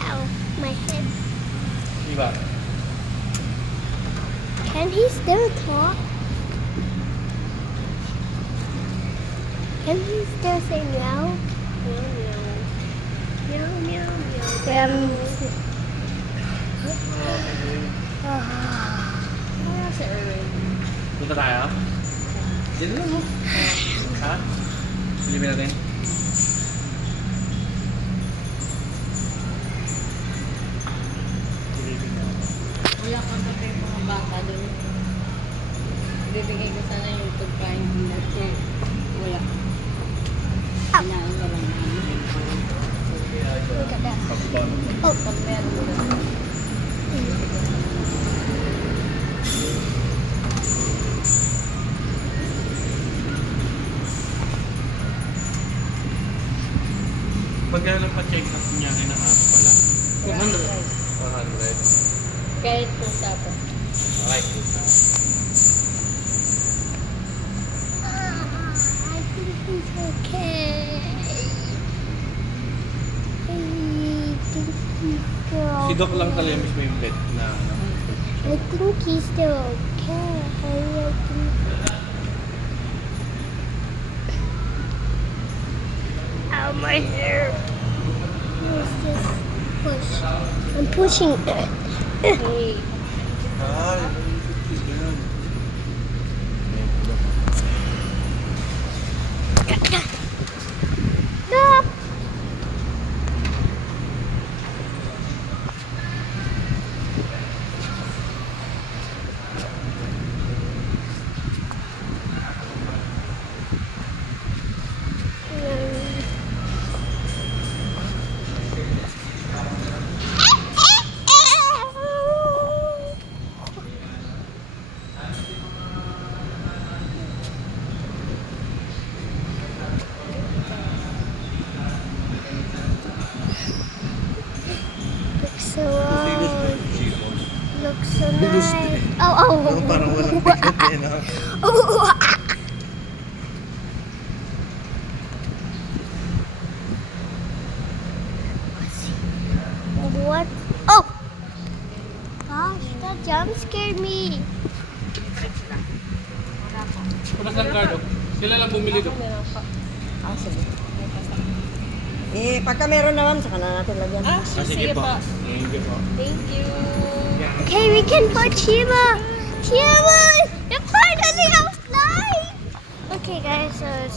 Ow, my head. Diba? Can he still talk? Can he still say meow? Meow, meow. Meow, meow, meow. Wala si Erwin. Punta tayo? Dito lang mo. Ha? Silipin natin. Silipin natin. Wala kang pa yung mga bata doon. Bibigay ko sana yung pagkain nila. Wala. Kinain na lang namin. Look at that. Oh. Pag meron na. Pagka nagpa-check up niya ay nakaano pala. 400. Kahit kung sa po. Okay, puta. I think he's okay. I think he's still Si Doc lang talaga mismo yung vet na ano. I think he's still okay. I think... Ow, my hair. Let's just push. I'm pushing. Hey. Ay, ganun. Stop. Looks so nice. Oh. Parang walang pikat na. What? Oh! Gosh, that jump scared me. Punas lang card, oh. Sila lang bumili doon. Meron pa. Ah, sige. Pagka meron naman, saka na natin lagyan. Ah, sige pa. Thank you po. Thank you. Okay, we can put Shima. Shima! You're finally outside! Okay, guys, so